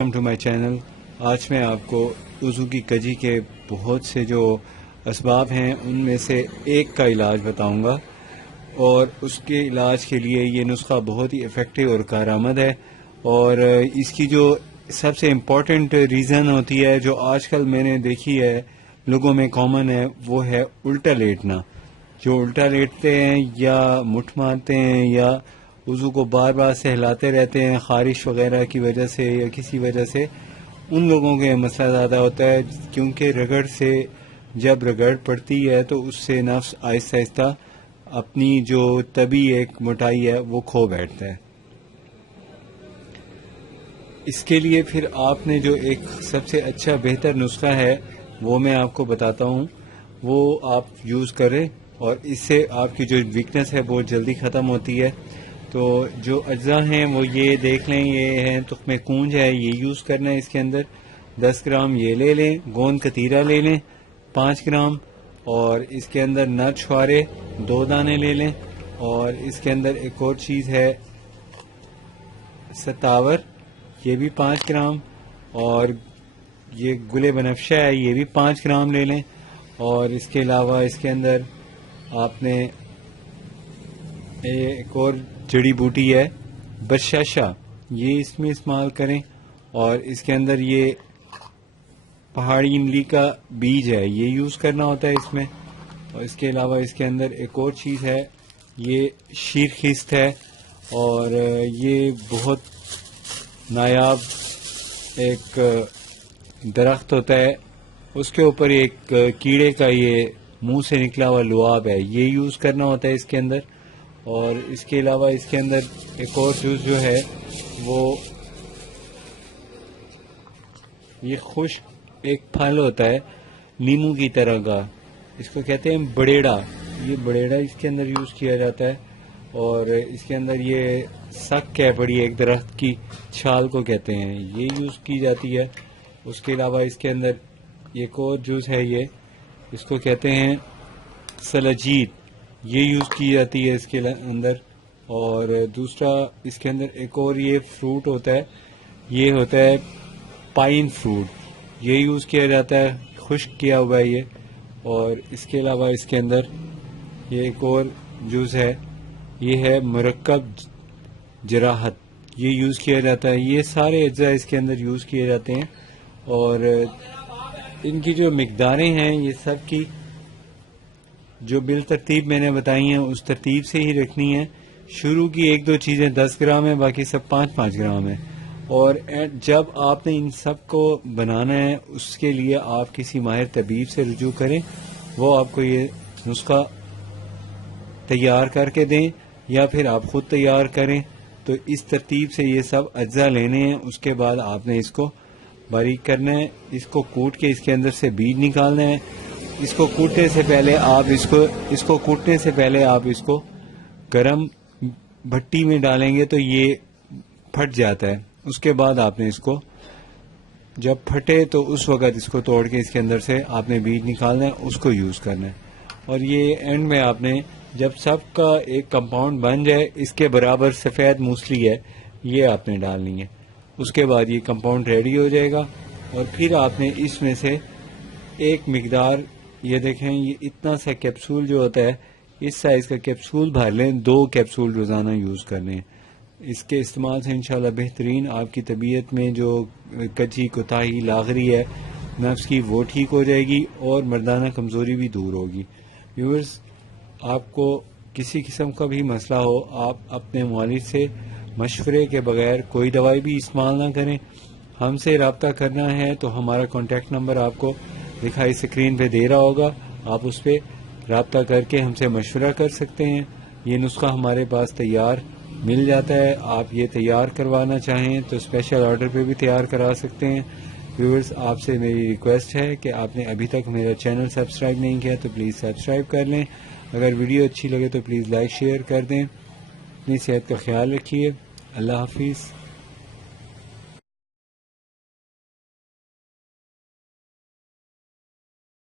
Welcome to my channel. آج میں آپ کو وضو کی کجی کے بہت سے جو اسباب ہیں ان میں سے ایک کا علاج بتاؤں گا، اور اس کے علاج کے لیے یہ نسخہ بہت ہی افیکٹو اور کارآمد ہے. اور اس کی جو سب سے امپورٹنٹ ریزن ہوتی ہے جو آج کل میں نے دیکھی ہے لوگوں میں کامن ہے، وہ ہے الٹا لیٹنا. جو الٹا لیٹتے ہیں یا مٹھ مارتے ہیں یا وضو کو بار بار سہلاتے رہتے ہیں خارش وغیرہ کی وجہ سے یا کسی وجہ سے، ان لوگوں کے مسئلہ زیادہ ہوتا ہے، کیونکہ رگڑ سے جب رگڑ پڑتی ہے تو اس سے نفس آہستہ آہستہ اپنی جو طبی ایک موٹائی ہے وہ کھو بیٹھتا ہے. اس کے لیے پھر آپ نے جو ایک سب سے اچھا بہتر نسخہ ہے وہ میں آپ کو بتاتا ہوں، وہ آپ یوز کریں، اور اس سے آپ کی جو ویکنس ہے بہت جلدی ختم ہوتی ہے. تو جو اجزاء ہیں وہ یہ دیکھ لیں، یہ ہیں تخم کونج ہے، یہ یوز کرنا ہے. اس کے اندر 10 گرام یہ لے لیں. گوند کتیرا لے لیں 5 گرام، اور اس کے اندر نر چھوارے 2 دانے لے لیں. اور اس کے اندر ایک اور چیز ہے ستاور، یہ بھی 5 گرام. اور یہ گل بنفشہ ہے، یہ بھی 5 گرام لے لیں. اور اس کے علاوہ اس کے اندر آپ نے ایک اور جڑی بوٹی ہے برشاشا، یہ اس میں استعمال کریں. اور اس کے اندر یہ پہاڑی املی کا بیج ہے، یہ یوز کرنا ہوتا ہے اس میں. اور اس کے علاوہ اس کے اندر ایک اور چیز ہے، یہ شیرخست ہے، اور یہ بہت نایاب ایک درخت ہوتا ہے. اس کے اوپر ایک کیڑے کا یہ منہ سے نکلا ہوا لعاب ہے، یہ یوز کرنا ہوتا ہے اس کے اندر. اور اس کے علاوہ اس کے اندر ایک اور جوس جو ہے وہ یہ خشک ایک پھل ہوتا ہے لیمو کی طرح کا، اس کو کہتے ہیں بڑیڑا. یہ بڑیڑا اس کے اندر یوز کیا جاتا ہے. اور اس کے اندر یہ سک ہے بڑی، ایک درخت کی چھال کو کہتے ہیں، یہ یوز کی جاتی ہے. اس کے علاوہ اس کے اندر ایک اور جوس ہے، یہ اس کو کہتے ہیں سلاجید، یہ یوز کی جاتی ہے اس کے اندر. اور دوسرا اس کے اندر ایک اور یہ فروٹ ہوتا ہے، یہ ہوتا ہے پائن فروٹ، یہ یوز کیا جاتا ہے، خشک کیا ہوا ہے یہ. اور اس کے علاوہ اس کے اندر یہ ایک اور جوس ہے، یہ ہے مرکب جراحت، یہ یوز کیا جاتا ہے. یہ سارے اجزاء اس کے اندر یوز کیے جاتے ہیں. اور ان کی جو مقداریں ہیں یہ سب کی جو بالترتیب میں نے بتائی ہیں اس ترتیب سے ہی رکھنی ہے. شروع کی 1-2 چیزیں 10 گرام ہیں، باقی سب 5-5 گرام ہیں. اور جب آپ نے ان سب کو بنانا ہے اس کے لیے آپ کسی ماہر طبیب سے رجوع کریں، وہ آپ کو یہ نسخہ تیار کر کے دیں یا پھر آپ خود تیار کریں. تو اس ترتیب سے یہ سب اجزاء لینے ہیں. اس کے بعد آپ نے اس کو باریک کرنا ہے، اس کو کوٹ کے اس کے اندر سے بیج نکالنا ہے. اس کو کوٹنے سے پہلے آپ اس کو گرم بھٹی میں ڈالیں گے تو یہ پھٹ جاتا ہے. اس کے بعد آپ نے اس کو جب پھٹے تو اس وقت اس کو توڑ کے اس کے اندر سے آپ نے بیج نکالنا ہے، اس کو یوز کرنا ہے. اور یہ اینڈ میں آپ نے جب سب کا ایک کمپاؤنڈ بن جائے، اس کے برابر سفید موسلی ہے یہ آپ نے ڈالنی ہے. اس کے بعد یہ کمپاؤنڈ ریڈی ہو جائے گا. اور پھر آپ نے اس میں سے ایک مقدار، یہ دیکھیں یہ اتنا سا کیپسول جو ہوتا ہے اس سائز کا کیپسول بھر لیں، 2 کیپسول روزانہ یوز کرنے ہیں. اس کے استعمال سے انشاءاللہ بہترین آپ کی طبیعت میں جو کجی کوتاہی لاغری ہے نفس کی وہ ٹھیک ہو جائے گی، اور مردانہ کمزوری بھی دور ہوگی. ویورز، آپ کو کسی قسم کا بھی مسئلہ ہو، آپ اپنے معالج سے مشورے کے بغیر کوئی دوائی بھی استعمال نہ کریں. ہم سے رابطہ کرنا ہے تو ہمارا کانٹیکٹ نمبر آپ کو دکھائی اسکرین پہ دے رہا ہوگا، آپ اس پہ رابطہ کر کے ہم سے مشورہ کر سکتے ہیں. یہ نسخہ ہمارے پاس تیار مل جاتا ہے، آپ یہ تیار کروانا چاہیں تو اسپیشل آرڈر پہ بھی تیار کرا سکتے ہیں. ویورز، آپ سے میری ریکویسٹ ہے کہ آپ نے ابھی تک میرا چینل سبسکرائب نہیں کیا تو پلیز سبسکرائب کر لیں. اگر ویڈیو اچھی لگے تو پلیز لائک شیئر کر دیں. اپنی صحت کا خیال رکھیے. اللہ حافظ.